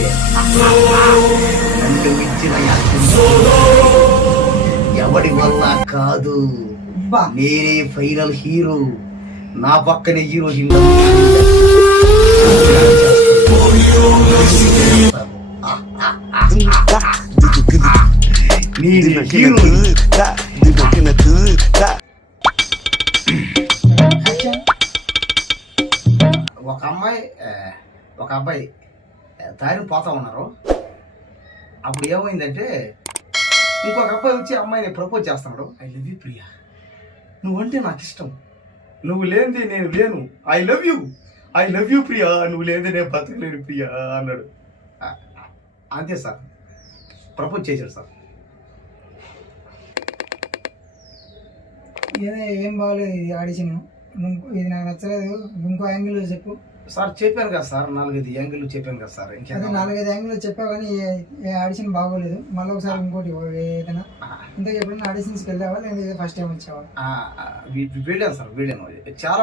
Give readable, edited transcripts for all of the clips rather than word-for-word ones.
అయితే నన్ను ఇచ్చిన ఎవడి వల్ల కాదు, నేనే ఫైనల్ హీరో. నా పక్కనే హీరోయిన్ ఒక అబ్బాయి దారిని పోతా ఉన్నారు. అప్పుడు ఏమైందంటే ఇంకొక అబ్బాయి వచ్చి అమ్మాయిని ప్రపోజ్ చేస్తున్నాడు. ఐ లవ్ యూ ప్రియా, నువ్వంటే నాకు ఇష్టం, నువ్వు లేనిది నేను లేను, ఐ లవ్ యూ ప్రియా, నువ్వు లేనిది నేను బతకలేను ప్రియా అన్నాడు. అంతే సార్, ప్రపోజ్ చేశాడు సార్. ఏం బాగోలేదు ఇది ఆడిషన్, ఇది నాకు నచ్చలేదు, ఇంకో యాంగిల్ చెప్పు సార్. చెప్పాను కదా సార్, 4-5 యాంగిల్ చెప్పాను కదా సార్. ఇంకా 4-5 యాంగిల్ చెప్పావు కానీ ఏ ఆడిషన్ బాగోలేదు. మళ్ళీ ఒకసారి ఇంకోటి ఏదైనా ఇంతకు ఎప్పుడైనా ఆడిషన్స్కి వెళ్ళావా లేదా ఫస్ట్ టైం వచ్చావా? వెళ్ళాను సార్, వెళ్ళాను, చాలా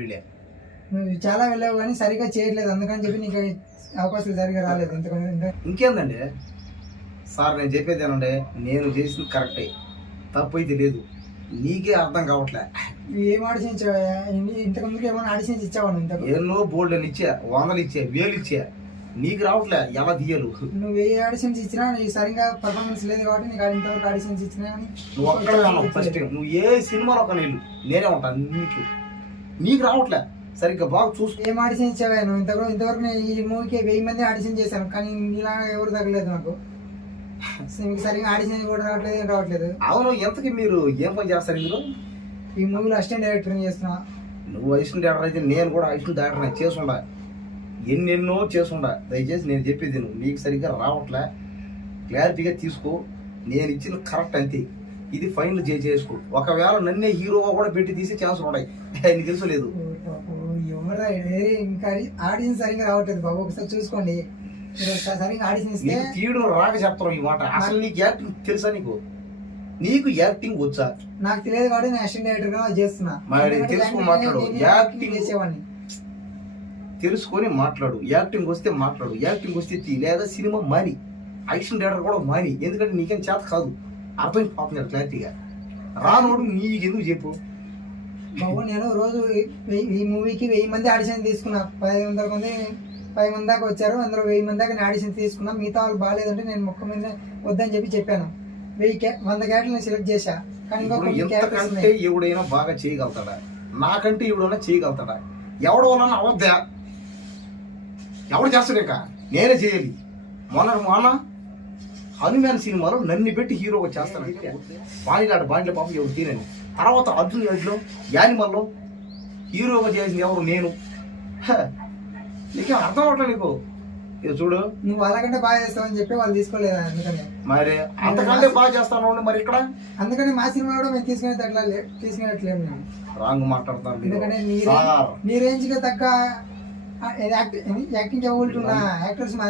వెళ్ళాను. నువ్వు చాలా వెళ్ళావు కానీ సరిగా చేయట్లేదు, అందుకని చెప్పి నీకు అవకాశాలు సరిగా రాలేదు. ఇంకేందండి సార్, నేను చెప్పేది ఏనండి, నేను చేసింది కరెక్టే, తప్పు అయితే లేదు. నీకే అర్థం కావట్లే. ఏం ఆడిషన్ ఇచ్చావా? ఇంతకుముందుకు ఏమైనా ఆడిషన్స్ ఇచ్చావా? ఎన్నో బోల్డ్ అని ఇచ్చా, 100 ఇచ్చా, 1000 ఇచ్చా, నీకు రావట్లే. ఎలా తీయలు? నువ్వు ఏ ఆడిషన్స్ ఇచ్చినా నీకు సరిగా పర్ఫార్మెన్స్ లేదు కాబట్టి నీకు ఇంతవరకు ఆడిషన్స్ ఇచ్చినా కానీ నువ్వు అక్కడే ఉన్నావు. ఫస్ట్ నువ్వు ఏ సినిమాలో ఒక నీళ్ళు నేనే ఉంటాను నీకు, నీకు రావట్లే సరిగ్గా. బాగా చూసుకో. ఏం ఆడిషన్ ఇచ్చావా నువ్వు? ఇంతవరకు నేను ఈ మూవీకి 1000 మంది ఆడిషన్ చేశాను కానీ ఇలా ఎవరు తగ్గలేదు నాకు. సరిగ్గా ఆడిషన్ కూడా రావట్లేదు. అవును, ఎంతకి మీరు ఏం పని చేస్తారు ఇందులో? ఈ మూవీలో అసిస్టెంట్ డైరెక్టర్ చేస్తున్నా. నువ్వు అసిస్టెంట్ డైరెక్టర్ అయితే నేను కూడా అసిస్టెంట్ డైరెక్టర్ చేసుండా, ఎన్నెన్నో చేసుండా. దయచేసి నేను చెప్పేది నీకు సరిగ్గా రావట్లే, క్లారిటీగా తీసుకో. నేను ఇచ్చిన కరెక్ట్ అంతే, ఇది ఫైనల్ చేసుకో. ఒకవేళ నన్నే హీరోగా కూడా పెట్టి తీసే ఛాన్స్ ఉన్నాయి, నీకు తెలుసు లేదు. ఎవరా ఇంకా ఆడిషన్ సరిగ్గా రావట్లేదు బాబు, ఒకసారి చూసుకోండి. సరిగ్గా ఆడిషన్ ఇస్తే తీయడం రాక చెప్తాను ఈ మాట. అసలు నీకు యాక్టింగ్ తెలుసా? నీకు యాక్టింగ్ వచ్చా? నాకు తెలియదు కాబట్టి నేను అసిస్టెంట్ డైరెక్టర్ గా చేస్తున్నా. తెలుసుకొని మాట్లాడు. యాక్టింగ్ చేసేవాడిని, తెలుసుకొని మాట్లాడు. యాక్టింగ్ వస్తే మాట్లాడు, యాక్టింగ్ వస్తే తీ, లేదా సినిమా మాని, అసిస్టెంట్ డైరెక్టర్ కూడా మాని. ఎందుకంటే నీకేం చేత కాదు, అర్థమైపోతున్నాడు క్లారిటీగా. రానోడు నీకు ఎందుకు చెప్పు బాబు. నేను రోజు ఈ మూవీకి 1000 మంది ఆడిషన్ తీసుకున్నా. 500 మంది 10 మంది దాకా వచ్చారు, అందులో 1000 మంది దాకా నేను ఆడిషన్ తీసుకున్నా. మిగతా వాళ్ళు బాగాలేదంటే నేను మొక్క మీద వద్దని చెప్పి చెప్పాను. 100 క్యారెక్టర్లు సెలెక్ట్ చేశా. కానీ ఎంతకంటే ఎవడైనా బాగా చేయగలుగుతాడా? నాకంటే ఎవడైనా చేయగలుగుతాడా? ఎవడు వల్ల అవద్దా? ఎవడు చేస్తాడు? ఇంకా నేనే చేయాలి. మొన్న హనుమాన్ సినిమాలో నన్ను పెట్టి హీరోగా చేస్తానంటే బాణిలో పాపం ఎవరు తీరని. తర్వాత అర్జున్ యానిమల్లో హీరోగా చేసింది ఎవరు? నేను. నీకేం అర్థం అవట్లే నీకు? చూడు, నువ్వు వాళ్ళకంటే బాగా చేస్తావని చెప్పి వాళ్ళు తీసుకోలేదు. అందుకని మరి అంతకంటే బాగా చేస్తాను మరి ఇక్కడ. అందుకని మా సినిమా కూడా మేము తీసుకునేట్లేదు. నేను రాంగ్ మాట్లాడుతాను. ఎందుకంటే నీ రేంజ్ గా తగ్గ యాక్టింగ్ ఎవరుంటున్నా యాక్టర్స్ మా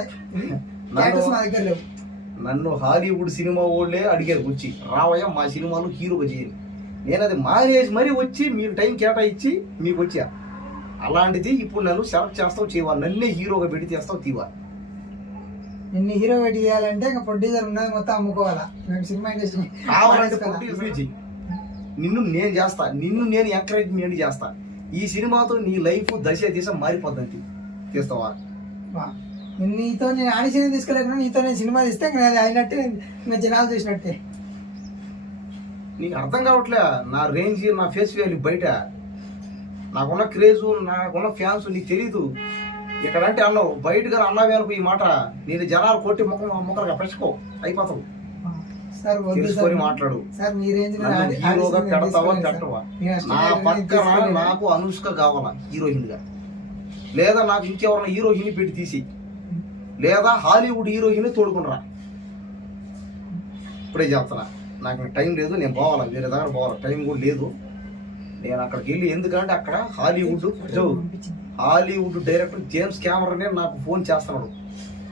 దగ్గర లేవు. నన్ను హాలీవుడ్ సినిమా వాళ్ళే అడిగారు వచ్చి, రావయ్య మా సినిమాలో హీరోగా చేయాలి. నేను అది మానేసి మరీ వచ్చి మీకు టైం కేటాయించి మీకు వచ్చా. అలాంటిది ఇప్పుడు నన్ను సెలెక్ట్ చేస్తావు చేయవా? నన్నే హీరోగా పెట్టి చేస్తావు తీవా? నిన్ను హీరో పెట్టి చేయాలంటే ఇంకా ప్రొడ్యూసర్ ఉన్నది మొత్తం అమ్ముకోవాలా. మేము సినిమా ఇండస్ట్రీ నిన్ను నేను చేస్తా, నిన్ను నేను ఎంకరేజ్మెంట్ చేస్తా. ఈ సినిమాతో నీ లైఫ్ దశ మారిపోద్దంటే తీస్తావా? నీతో నేను ఆడిషన్ తీసుకోలేకుండా నీతో నేను సినిమా తీస్తే అది అయినట్టే, ఇంకా జనాలు చూసినట్టే. నీకు అర్థం కావట్లే నా రేంజ్, నా ఫేస్ వాల్యూ బయట. నాకున్న క్రేజు, నాకున్న ఫ్యాన్స్ నీకు తెలీదు. ఇక్కడంటే అన్నావు, బయటగా అన్నావే అనుకో ఈ మాట, నేను జనాలు కొట్టి ముఖంగా పెట్టుకో అయిపోతావు. తెలుసుకొని మాట్లాడు. హీరోగా పెడతావా పెట్టవా? నా పక్కన నాకు అనుష్క కావాలా హీరోయిన్ గా, లేదా నాకు ఇంకెవరన్నా హీరోయిన్ పెట్టి తీసి, లేదా హాలీవుడ్ హీరోయిన్ తోడుకునరా. ఇప్పుడే చెప్తున్నా, నాకు టైం లేదు, నేను పోవాలా, వేరే దగ్గర పోవాలా, టైం కూడా లేదు. నేను అక్కడికి వెళ్ళి, ఎందుకంటే అక్కడ హాలీవుడ్ డైరెక్టర్ జేమ్స్ కెమెరానే నాకు ఫోన్ చేస్తున్నాడు.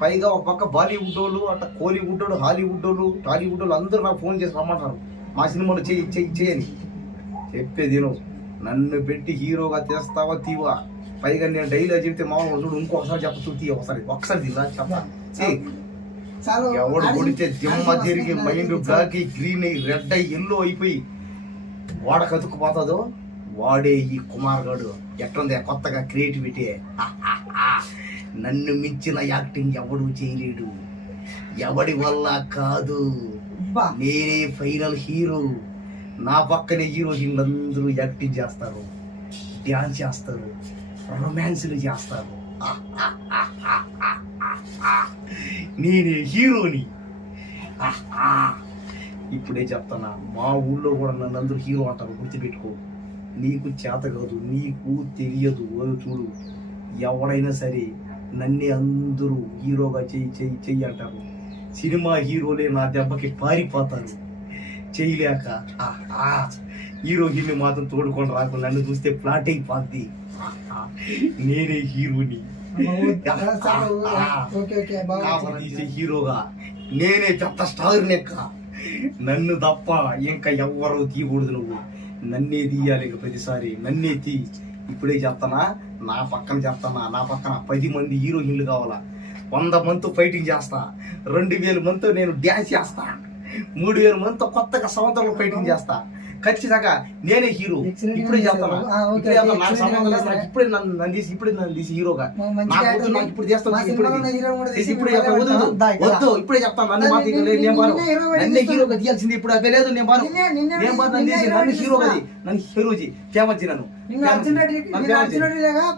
పైగా ఒక పక్క బాలీవుడ్ వాళ్ళు, అట్లా కోలీవుడ్ వాళ్ళు, హాలీవుడ్ వాళ్ళు, టాలీవుడ్ వాళ్ళు అందరూ నాకు ఫోన్ చేసి రమ్మంటారు, మా సినిమాలో చేయని. చెప్పేది నన్ను పెట్టి హీరోగా తీస్తావా తీవా? పైగా నేను డైలీ చెప్తే మామూలు చూడు ఇంకొకసారి చెప్ప ఒకసారి తిన్నా చెప్పాలి చాలా ఎవడు కొడితే దిమ్మ తిరిగి మైండ్ బ్లాక్ అయ్యి గ్రీన్ అయ్యి రెడ్ అయ్యి ఎల్లో అయిపోయి వాడ కతుక్కుపోతుందో వాడే ఈ కుమార్ గాడు. ఎట్లుంది కొత్తగా క్రియేటివిటీ. నన్ను మించిన యాక్టింగ్ ఎవడు చేయలేడు, ఎవడి వల్ల కాదు, బా. నేనే ఫైనల్ హీరో. నా పక్కనే హీరోయిన్లందరూ యాక్టింగ్ చేస్తారు, డ్యాన్స్ చేస్తారు, రొమాన్స్లు చేస్తారు. నేనే హీరోని. ఇప్పుడే చెప్తానా, మా ఊళ్ళో కూడా నన్ను అందరూ హీరో అంటారు, గుర్తుపెట్టుకో. నీకు చేత కాదు, నీకు తెలియదు. చూడు, ఎవడైనా సరే నన్నే అందరూ హీరోగా చెయ్యి చెయ్యి చెయ్యి అంటారు. సినిమా హీరోలే నా దెబ్బకి పారిపోతారు చేయలేక. హీరోయిన్ని మాత్రం తోడుకొని రాకు, నన్ను చూస్తే ఫ్లాట్ అయిపోద్ది. నేనే హీరోని. తీసే హీరోగా నేనే పెద్ద స్టార్ లెక్క. నన్ను తప్ప ఇంకా ఎవ్వరూ తీయకూడదు. నువ్వు నన్నే తీయాలి ప్రతిసారి, నన్నే తీ. ఇప్పుడే చెప్తానా, నా పక్కన 10 మంది హీరోయిన్లు కావాలా. 100 మందితో ఫైటింగ్ చేస్తా, 2000 మందితో నేను డ్యాన్స్ చేస్తా, 3000 మందితో కొత్తగా సంవత్సరంలో ఫైటింగ్ చేస్తా. ఖచ్చితంగా నేనే హీరో. ఇప్పుడే చెప్తానా, నాకు సంబంధం లేదు. నాకు ఇప్పుడే నన్ను తీసి హీరోగా నాకు ఇప్పుడు చేస్తాను. ఇప్పుడే వద్దు, ఇప్పుడే చెప్తాను. నన్ను మాట నన్నే హీరోగా తీయాల్సింది. ఇప్పుడు అదే లేదు. నన్ను హీరోగా నన్ను హీరోజీ ఫేమస్ నన్ను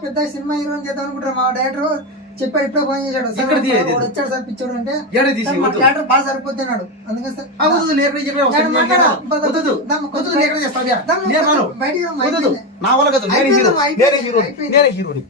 పెద్ద సినిమా హీరో చేద్దాం అనుకుంటారు. మా డైరెక్టర్ చెప్పాడు, ఇప్పుడే ఫోన్ చేశాడు, వచ్చాడు సార్ పిచ్చాడు అంటే క్యారెక్టర్ బాగా సరిపోతున్నాడు. అందుకని నా వల్ల కదా. నేనే హీరో.